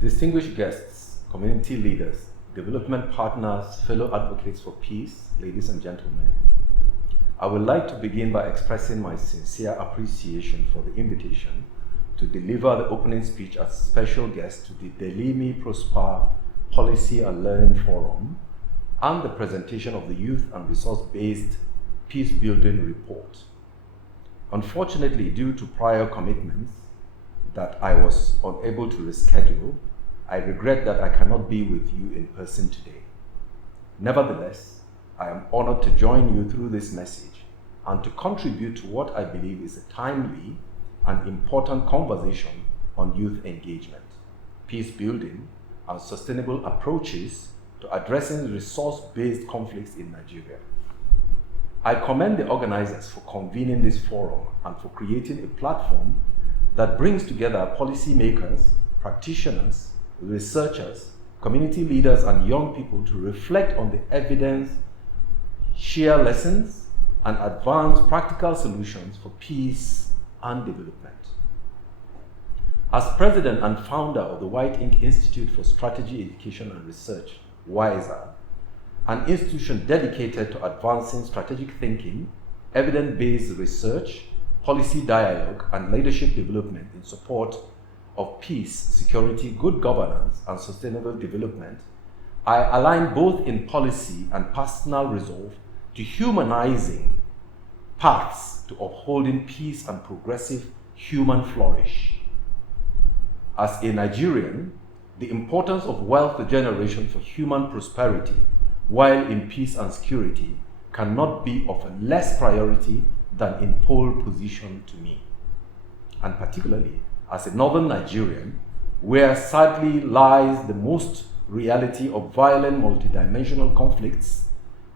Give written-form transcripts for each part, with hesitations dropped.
Distinguished guests, community leaders, development partners, fellow advocates for peace, ladies and gentlemen, I would like to begin by expressing my sincere appreciation for the invitation to deliver the opening speech as special guest to the Delimi PROSPER Policy and Learning Forum and the presentation of the Youth and Resource-Based Peacebuilding Report. Unfortunately, due to prior commitments that I was unable to reschedule, I regret that I cannot be with you in person today. Nevertheless, I am honored to join you through this message and to contribute to what I believe is a timely and important conversation on youth engagement, peace building, and sustainable approaches to addressing resource-based conflicts in Nigeria. I commend the organizers for convening this forum and for creating a platform that brings together policymakers, practitioners, researchers, community leaders, and young people to reflect on the evidence, share lessons, and advance practical solutions for peace and development. As president and founder of the White Ink Institute for Strategy, Education and Research, WISER, an institution dedicated to advancing strategic thinking, evidence-based research, policy dialogue, and leadership development in support of peace, security, good governance, and sustainable development, I align both in policy and personal resolve to humanizing paths to upholding peace and progressive human flourish. As a Nigerian, the importance of wealth generation for human prosperity while in peace and security cannot be of a less priority than in pole position to me. And particularly as a northern Nigerian, where sadly lies the most reality of violent multidimensional conflicts,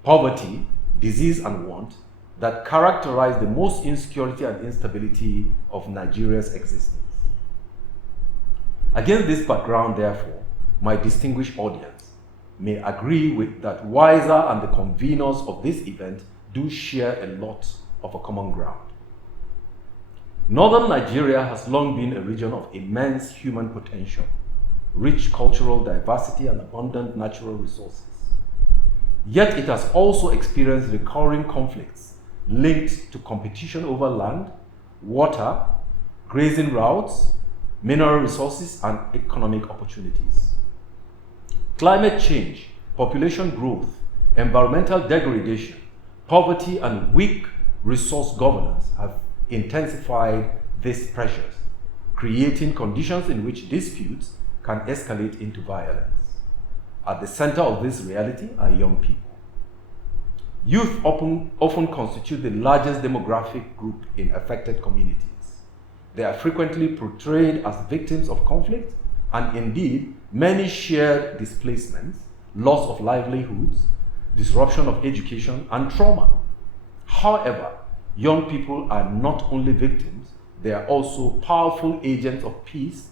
poverty, disease, and want that characterize the most insecurity and instability of Nigeria's existence. Against this background, therefore, my distinguished audience may agree with that WISER and the conveners of this event do share a lot of a common ground. Northern Nigeria has long been a region of immense human potential, rich cultural diversity, and abundant natural resources. Yet it has also experienced recurring conflicts linked to competition over land, water, grazing routes, mineral resources, and economic opportunities. Climate change, population growth, environmental degradation, poverty, and weak resource governance have intensified these pressures, creating conditions in which disputes can escalate into violence. At the center of this reality are young people. Youth often constitute the largest demographic group in affected communities. They are frequently portrayed as victims of conflict, and indeed, many share displacements, loss of livelihoods, disruption of education, and trauma. However, young people are not only victims, they are also powerful agents of peace,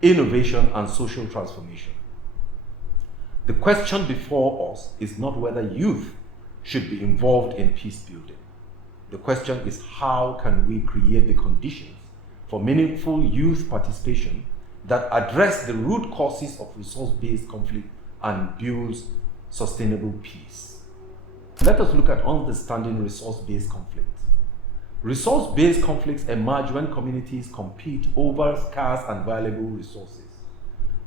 innovation, and social transformation. The question before us is not whether youth should be involved in peace building. The question is, how can we create the conditions for meaningful youth participation that address the root causes of resource-based conflict and builds sustainable peace? Let us look at understanding resource-based conflict. Resource-based conflicts emerge when communities compete over scarce and valuable resources.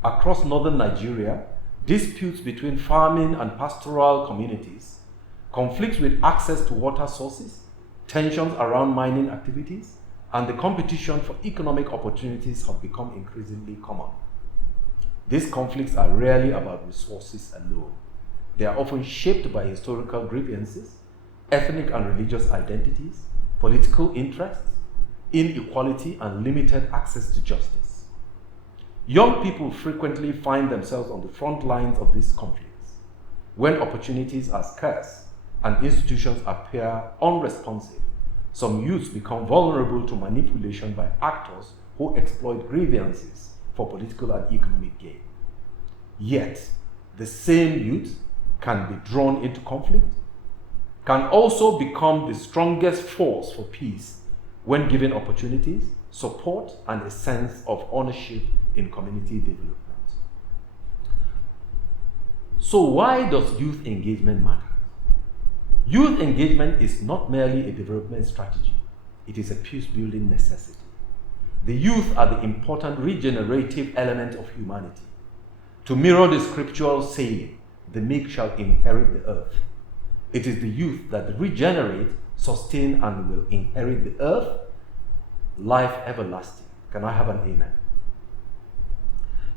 Across northern Nigeria, disputes between farming and pastoral communities, conflicts with access to water sources, tensions around mining activities, and the competition for economic opportunities have become increasingly common. These conflicts are rarely about resources alone. They are often shaped by historical grievances, ethnic and religious identities, political interests, inequality, and limited access to justice. Young people frequently find themselves on the front lines of these conflicts. When opportunities are scarce and institutions appear unresponsive, some youths become vulnerable to manipulation by actors who exploit grievances for political and economic gain. Yet, the same youth can be drawn into conflict, can also become the strongest force for peace when given opportunities, support, and a sense of ownership in community development. So why does youth engagement matter? Youth engagement is not merely a development strategy. It is a peace-building necessity. The youth are the important regenerative element of humanity. To mirror the scriptural saying, the meek shall inherit the earth. It is the youth that regenerate, sustain, and will inherit the earth, life everlasting. Can I have an amen?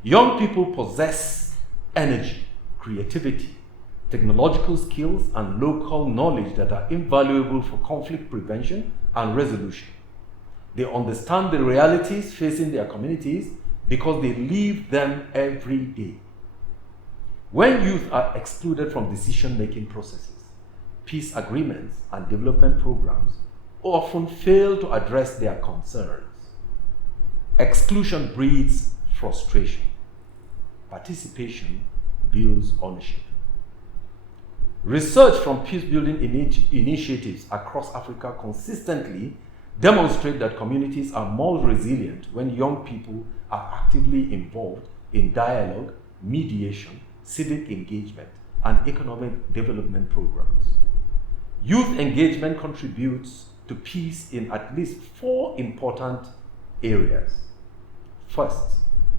Young people possess energy, creativity, technological skills, and local knowledge that are invaluable for conflict prevention and resolution. They understand the realities facing their communities because they live them every day. When youth are excluded from decision-making processes, peace agreements and development programs often fail to address their concerns. Exclusion breeds frustration. Participation builds ownership. Research from peace-building initiatives across Africa consistently demonstrate that communities are more resilient when young people are actively involved in dialogue, mediation, civic engagement, and economic development programs. Youth engagement contributes to peace in at least 4 important areas. First,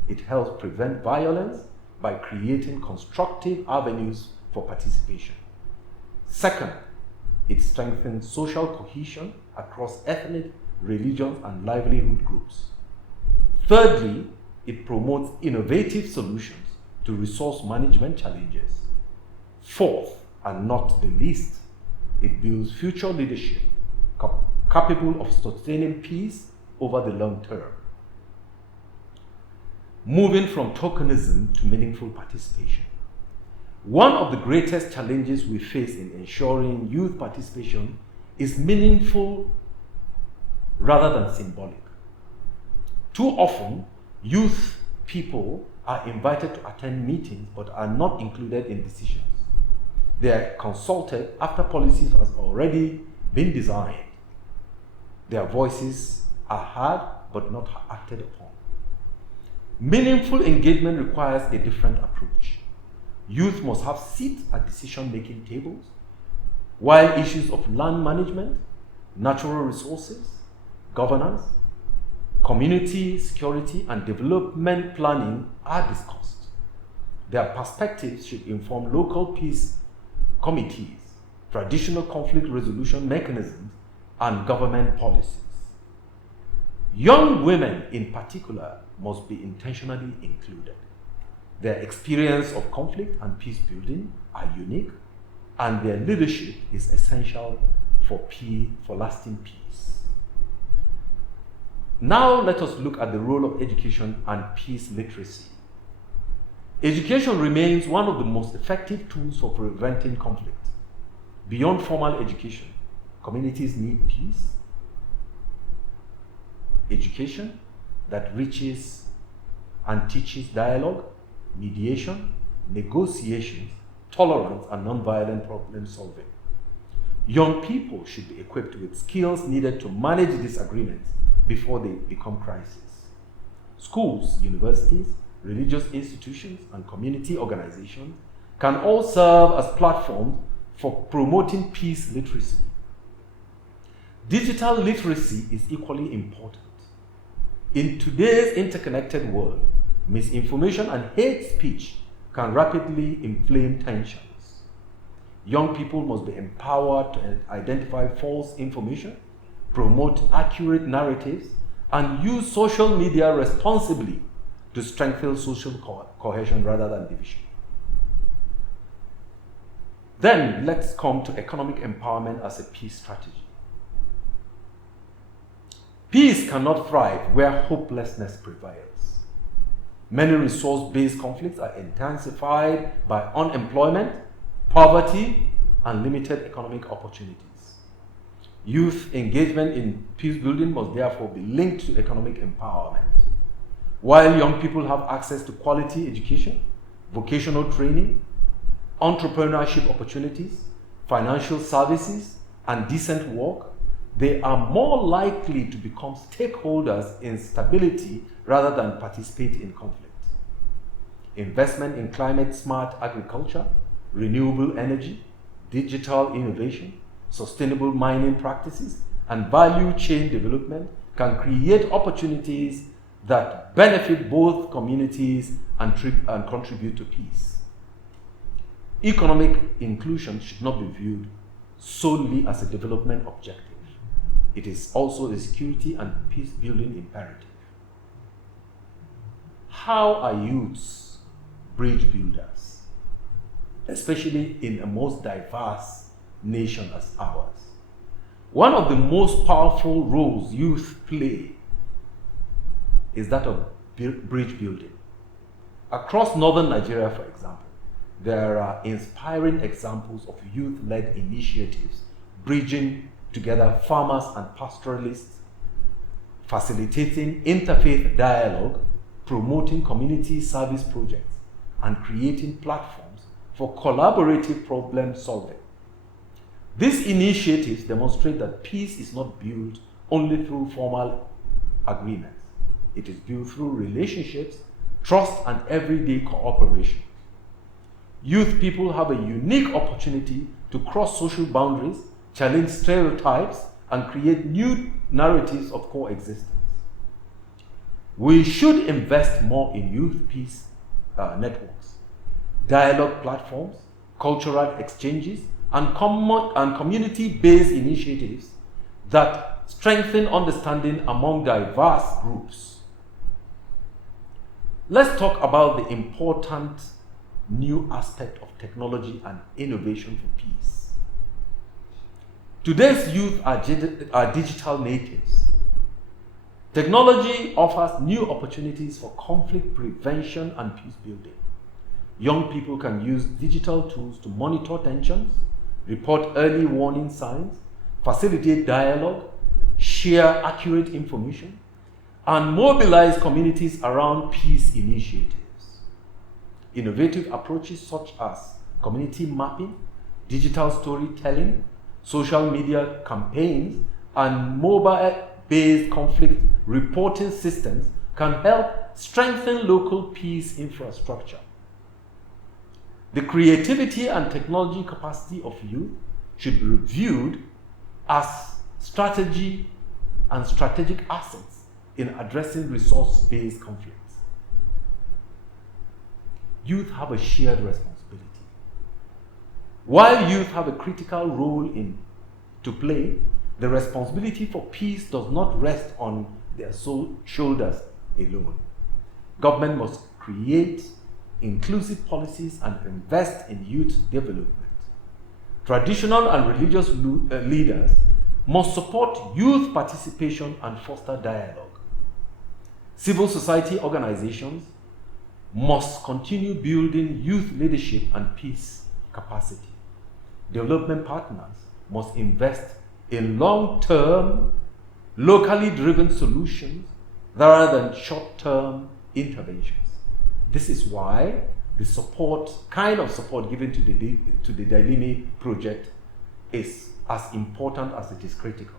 it helps prevent violence by creating constructive avenues for participation. Second, it strengthens social cohesion across ethnic, religions, and livelihood groups. Thirdly, it promotes innovative solutions to resource management challenges. Fourth, and not the least, it builds future leadership capable of sustaining peace over the long term. Moving from tokenism to meaningful participation. One of the greatest challenges we face in ensuring youth participation is meaningful rather than symbolic. Too often, youth people are invited to attend meetings but are not included in decisions. They are consulted after policies have already been designed. Their voices are heard but not acted upon. Meaningful engagement requires a different approach. Youth must have seats at decision-making tables, while issues of land management, natural resources, governance, community security, and development planning are discussed. Their perspectives should inform local peace committees, traditional conflict resolution mechanisms, and government policies. Young women in particular must be intentionally included. Their experience of conflict and peace building are unique, and their leadership is essential for lasting peace. Now let us look at the role of education and peace literacy. Education remains one of the most effective tools for preventing conflict. Beyond formal education, communities need peace, education that reaches and teaches dialogue, mediation, negotiations, tolerance, and nonviolent problem solving. Young people should be equipped with skills needed to manage disagreements before they become crises. Schools, universities, religious institutions, and community organizations can all serve as platforms for promoting peace literacy. Digital literacy is equally important. In today's interconnected world, misinformation and hate speech can rapidly inflame tensions. Young people must be empowered to identify false information, promote accurate narratives, and use social media responsibly to strengthen social cohesion rather than division. Then let's come to economic empowerment as a peace strategy. Peace cannot thrive where hopelessness prevails. Many resource-based conflicts are intensified by unemployment, poverty, and limited economic opportunities. Youth engagement in peace building must therefore be linked to economic empowerment. While young people have access to quality education, vocational training, entrepreneurship opportunities, financial services, and decent work, they are more likely to become stakeholders in stability rather than participate in conflict. investment in climate-smart agriculture, renewable energy, digital innovation, sustainable mining practices, and value chain development can create opportunities that benefit both communities and contribute to peace. Economic inclusion should not be viewed solely as a development objective. It is also a security and peace-building imperative. How are youths bridge builders, especially in a most diverse nation as ours? One of the most powerful roles youth play is that of bridge building. Across northern Nigeria, for example, there are inspiring examples of youth-led initiatives bridging together farmers and pastoralists, facilitating interfaith dialogue, promoting community service projects, and creating platforms for collaborative problem solving. These initiatives demonstrate that peace is not built only through formal agreements. It is built through relationships, trust, and everyday cooperation. Youth people have a unique opportunity to cross social boundaries, challenge stereotypes, and create new narratives of coexistence. We should invest more in youth peace networks, dialogue platforms, cultural exchanges, and community-based initiatives that strengthen understanding among diverse groups. Let's talk about the important new aspect of technology and innovation for peace. Today's youth are digital natives. Technology offers new opportunities for conflict prevention and peace building. Young people can use digital tools to monitor tensions, report early warning signs, facilitate dialogue, share accurate information, and mobilize communities around peace initiatives. Innovative approaches such as community mapping, digital storytelling, social media campaigns, and mobile-based conflict reporting systems can help strengthen local peace infrastructure. The creativity and technology capacity of youth should be reviewed as strategic assets in addressing resource-based conflicts. Youth have a shared responsibility. While youth have a critical role to play, the responsibility for peace does not rest on their shoulders alone. Government must create inclusive policies and invest in youth development. Traditional and religious leaders must support youth participation and foster dialogue. Civil society organizations must continue building youth leadership and peace capacity. Development partners must invest in long-term, locally driven solutions rather than short-term interventions. This is why the kind of support given to the Delimi project is as important as it is critical.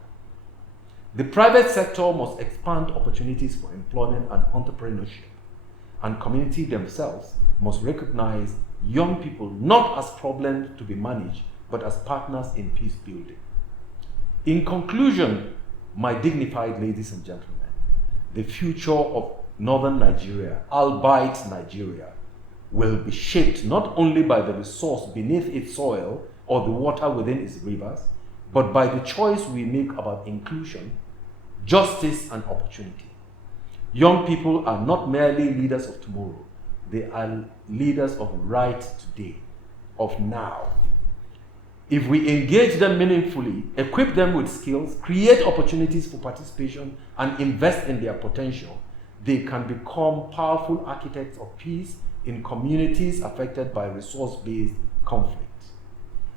The private sector must expand opportunities for employment and entrepreneurship, and community themselves must recognize young people not as problems to be managed, but as partners in peace building. In conclusion, my dignified ladies and gentlemen, the future of northern Nigeria, albeit Nigeria, will be shaped not only by the resource beneath its soil or the water within its rivers, but by the choice we make about inclusion, justice, and opportunity. Young people are not merely leaders of tomorrow, they are leaders of right today, of now. If we engage them meaningfully, equip them with skills, create opportunities for participation, and invest in their potential, they can become powerful architects of peace in communities affected by resource-based conflict.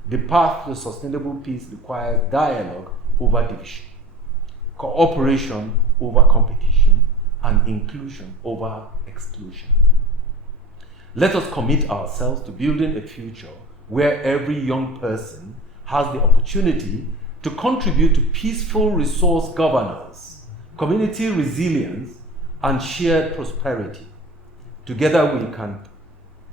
The path to sustainable peace requires dialogue over division, cooperation over competition, and inclusion over exclusion. Let us commit ourselves to building a future where every young person has the opportunity to contribute to peaceful resource governance, community resilience, and shared prosperity. Together we can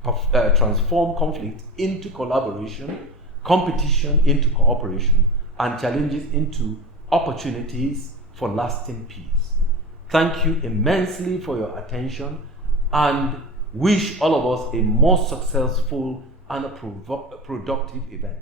transform conflict into collaboration, competition into cooperation, and challenges into opportunities for lasting peace. Thank you immensely for your attention, and wish all of us a more successful and a productive event.